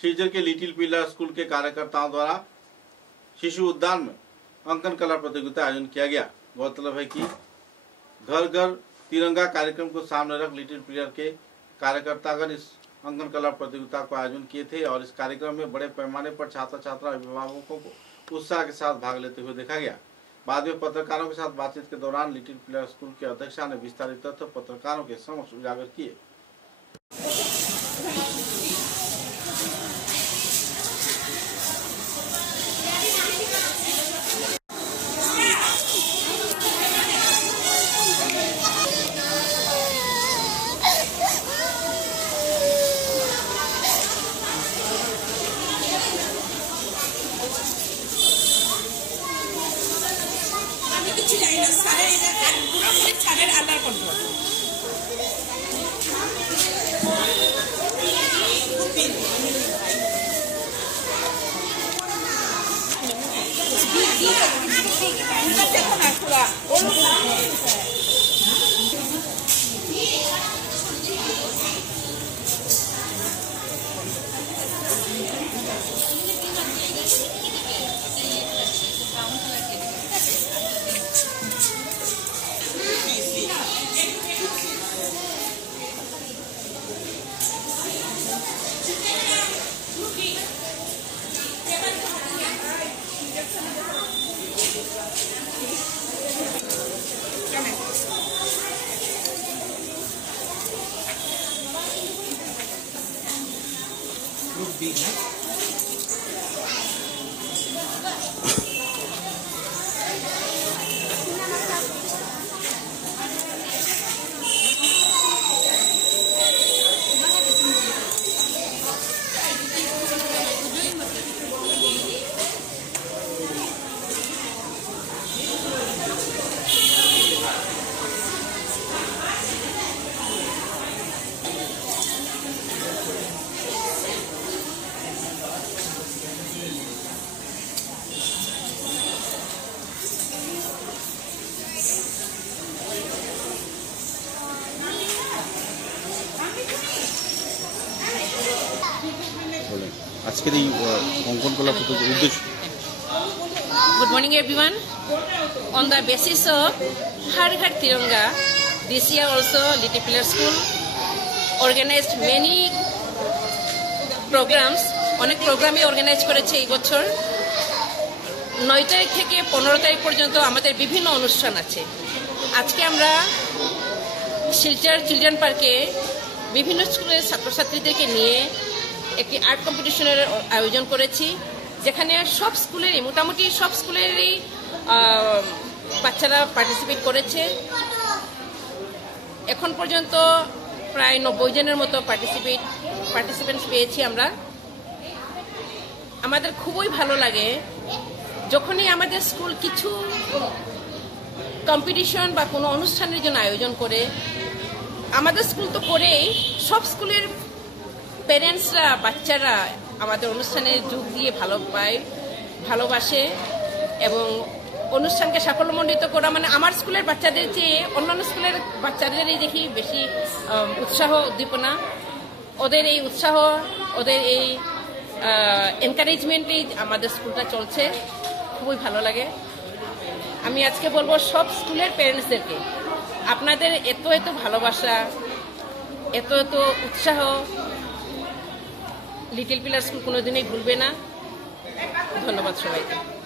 श्रीजर के little pillar school के कार्यकर्ताओं द्वारा शिशु उद्यान में अंकन कला प्रतियोगिता आयोजन किया गया। गौरतलब है कि घर घर तिरंगा कार्यक्रम को सामने रख लिटिल पिलर के कार्यकर्तागण इस अंकन कला प्रतियोगिता को आयोजन किए थे और इस कार्यक्रम में बड़े पैमाने पर छात्र छात्रा अभिभावकों को उत्साह के साथ भाग लेते हुए देखा गया। बाद में पत्रकारों के साथ बातचीत के दौरान लिटिल पिलर स्कूल के अध्यक्षा ने विस्तारित तथ्य पत्रकारों के समक्ष उजागर किए। Good morning everyone. On the basis of Har Ghar Tiranga, this year also Little Pilar School organized many programs. অনেক প্রোগ্রামই অর্গানাইজ করেছে এই বছর। 9 তারিখ থেকে 15 তারিখ পর্যন্ত আমাদের বিভিন্ন অনুষ্ঠান আছে। আজকে আমরা শিলচর চিলড্রেন পার্কে বিভিন্ন স্কুলের ছাত্রছাত্রীদেরকে নিয়ে একটি আর্ট কম্পিটিশনের আয়োজন করেছি, যেখানে সব স্কুলেরই মোটামুটি সব স্কুলেরই বাচ্চারা পার্টিসিপেট করেছে। এখন পর্যন্ত প্রায় 90 জনের মতো পার্টিসিপেন্টস পেয়েছি আমরা। আমাদের খুবই ভালো লাগে যখনই আমাদের স্কুল কিছু কম্পিটিশন বা কোনো অনুষ্ঠানের জন্য আয়োজন করে। আমাদের স্কুল তো করেই, সব স্কুলের প্যারেন্টসরা বাচ্চারা আমাদের অনুষ্ঠানে যোগ দিয়ে ভালোবাসে এবং অনুষ্ঠানকে সাফল্যমণ্ডিত করা, মানে আমার স্কুলের বাচ্চাদের চেয়ে অন্যান্য স্কুলের বাচ্চাদেরই দেখি বেশি উৎসাহ উদ্দীপনা। ওদের এই উৎসাহ, ওদের এই এনকারেজমেন্টেই আমাদের স্কুলটা চলছে, খুবই ভালো লাগে। আমি আজকে বলবো সব স্কুলের প্যারেন্টসদেরকে, আপনাদের এত এত ভালোবাসা, এত এত উৎসাহ লিটল পিলার স্কুল কোনোদিনই ভুলবে না। ধন্যবাদ সবাইকে।